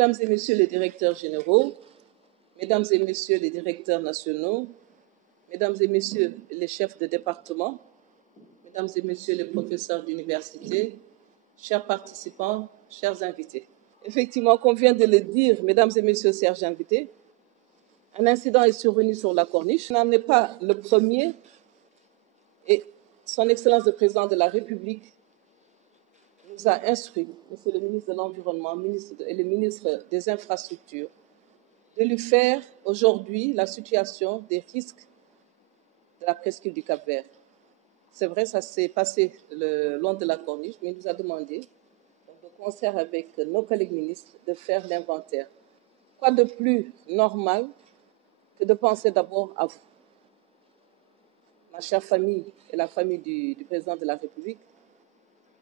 Mesdames et Messieurs les directeurs généraux, Mesdames et Messieurs les directeurs nationaux, Mesdames et Messieurs les chefs de département, Mesdames et Messieurs les professeurs d'université, chers participants, chers invités. Effectivement, comme vient de le dire, Mesdames et Messieurs, chers invités, un incident est survenu sur la Corniche. Ce n'en est pas le premier et Son Excellence le Président de la République nous a instruit, Monsieur le ministre de l'Environnement et le ministre des Infrastructures, de lui faire aujourd'hui la situation des risques de la presqu'île du Cap-Vert. C'est vrai, ça s'est passé le long de la Corniche, mais il nous a demandé, de concert avec nos collègues ministres, de faire l'inventaire. Quoi de plus normal que de penser d'abord à vous, ma chère famille et la famille du Président de la République,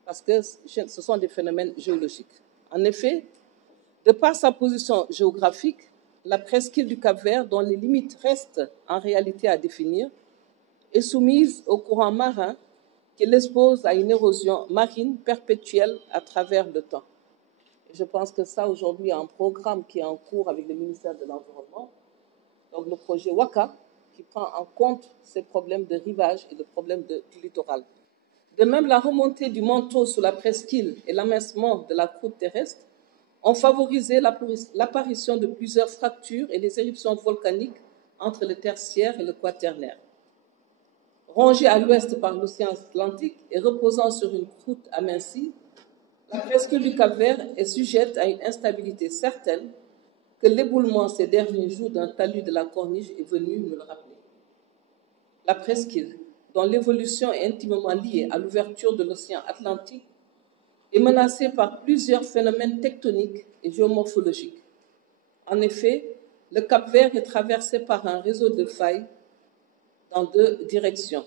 parce que ce sont des phénomènes géologiques. En effet, de par sa position géographique, la presqu'île du Cap-Vert, dont les limites restent en réalité à définir, est soumise au courant marin qui l'expose à une érosion marine perpétuelle à travers le temps. Et je pense que ça, aujourd'hui, il y a un programme qui est en cours avec le ministère de l'Environnement, donc le projet WACA, qui prend en compte ces problèmes de rivage et de problèmes du littoral. De même, la remontée du manteau sous la presqu'île et l'amincement de la croûte terrestre ont favorisé l'apparition de plusieurs fractures et des éruptions volcaniques entre le tertiaire et le quaternaire. Rongée à l'ouest par l'océan Atlantique et reposant sur une croûte amincie, la presqu'île du Cap-Vert est sujette à une instabilité certaine que l'éboulement ces derniers jours d'un talus de la Corniche est venu nous le rappeler. La presqu'île, dont l'évolution est intimement liée à l'ouverture de l'océan Atlantique, est menacée par plusieurs phénomènes tectoniques et géomorphologiques. En effet, le Cap-Vert est traversé par un réseau de failles dans deux directions.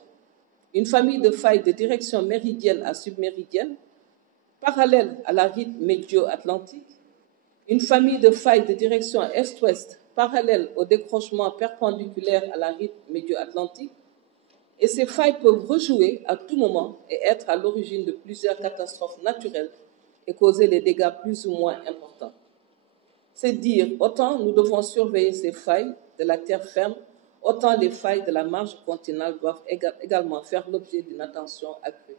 Une famille de failles de direction méridienne à subméridienne, parallèle à la rite médio-atlantique, une famille de failles de direction est-ouest, parallèle au décrochement perpendiculaire à la rite médio-atlantique, et ces failles peuvent rejouer à tout moment et être à l'origine de plusieurs catastrophes naturelles et causer des dégâts plus ou moins importants. C'est dire, autant nous devons surveiller ces failles de la terre ferme, autant les failles de la marge continentale doivent également faire l'objet d'une attention accrue.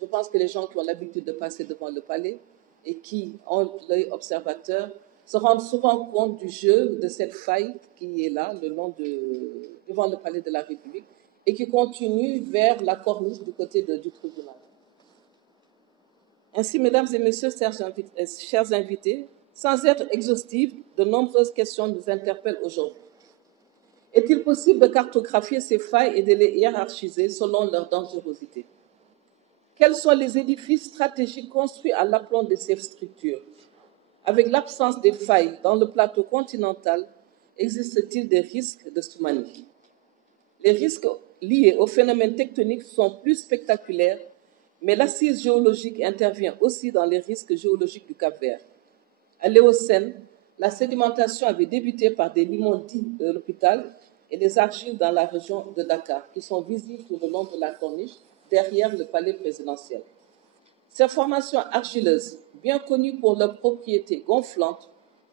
Je pense que les gens qui ont l'habitude de passer devant le palais et qui ont l'œil observateur se rendent souvent compte du jeu de cette faille qui est là, devant le palais de la République, et qui continue vers la Corniche du côté du tribunal. Ainsi, Mesdames et Messieurs, chers invités, sans être exhaustive, de nombreuses questions nous interpellent aujourd'hui. Est-il possible de cartographier ces failles et de les hiérarchiser selon leur dangerosité? Quels sont les édifices stratégiques construits à l'aplomb de ces structures? Avec l'absence des failles dans le plateau continental, existe-t-il des risques de tsunami? Les risques liés aux phénomènes tectoniques sont plus spectaculaires, mais l'assise géologique intervient aussi dans les risques géologiques du Cap-Vert. À l'Éocène, la sédimentation avait débuté par des limons dits de l'hôpital et des argiles dans la région de Dakar, qui sont visibles tout le long de la Corniche, derrière le palais présidentiel. Ces formations argileuses, bien connues pour leurs propriétés gonflantes,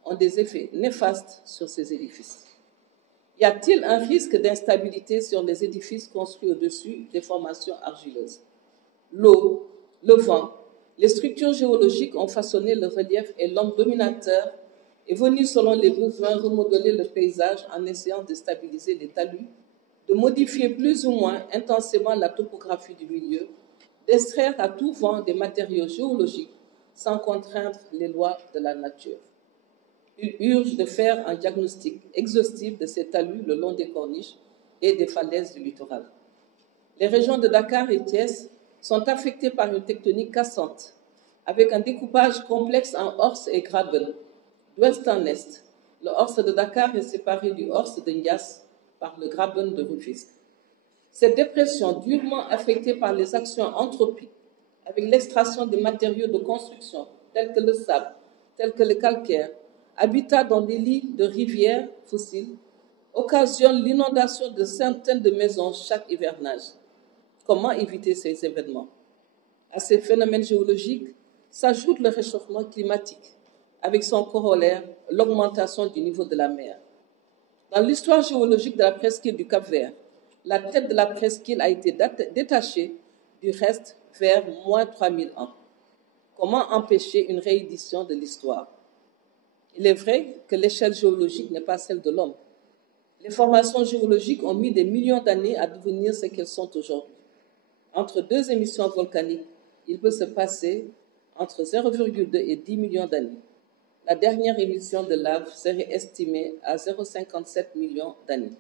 ont des effets néfastes sur ces édifices. Y a-t-il un risque d'instabilité sur les édifices construits au-dessus des formations argileuses? L'eau, le vent, les structures géologiques ont façonné le relief et l'homme dominateur est venu, selon les besoins, remodeler le paysage en essayant de stabiliser les talus, de modifier plus ou moins intensément la topographie du milieu, d'extraire à tout vent des matériaux géologiques sans contraindre les lois de la nature. Il urge de faire un diagnostic exhaustif de ces talus le long des corniches et des falaises du littoral. Les régions de Dakar et Thiès sont affectées par une tectonique cassante, avec un découpage complexe en Horst et Graben, d'ouest en est. Le Horst de Dakar est séparé du Horst de Ndias par le Graben de Rufisque. Cette dépression, durement affectée par les actions anthropiques, avec l'extraction des matériaux de construction, tels que le sable, tels que le calcaire, habitat dans des lits de rivières fossiles, occasionne l'inondation de centaines de maisons chaque hivernage. Comment éviter ces événements? À ces phénomènes géologiques s'ajoute le réchauffement climatique, avec son corollaire, l'augmentation du niveau de la mer. Dans l'histoire géologique de la presqu'île du Cap-Vert, la tête de la presqu'île a été détachée du reste vers moins 3000 ans. Comment empêcher une réédition de l'histoire? Il est vrai que l'échelle géologique n'est pas celle de l'homme. Les formations géologiques ont mis des millions d'années à devenir ce qu'elles sont aujourd'hui. Entre deux émissions volcaniques, il peut se passer entre 0,2 et 10 millions d'années. La dernière émission de lave serait estimée à 0,57 millions d'années.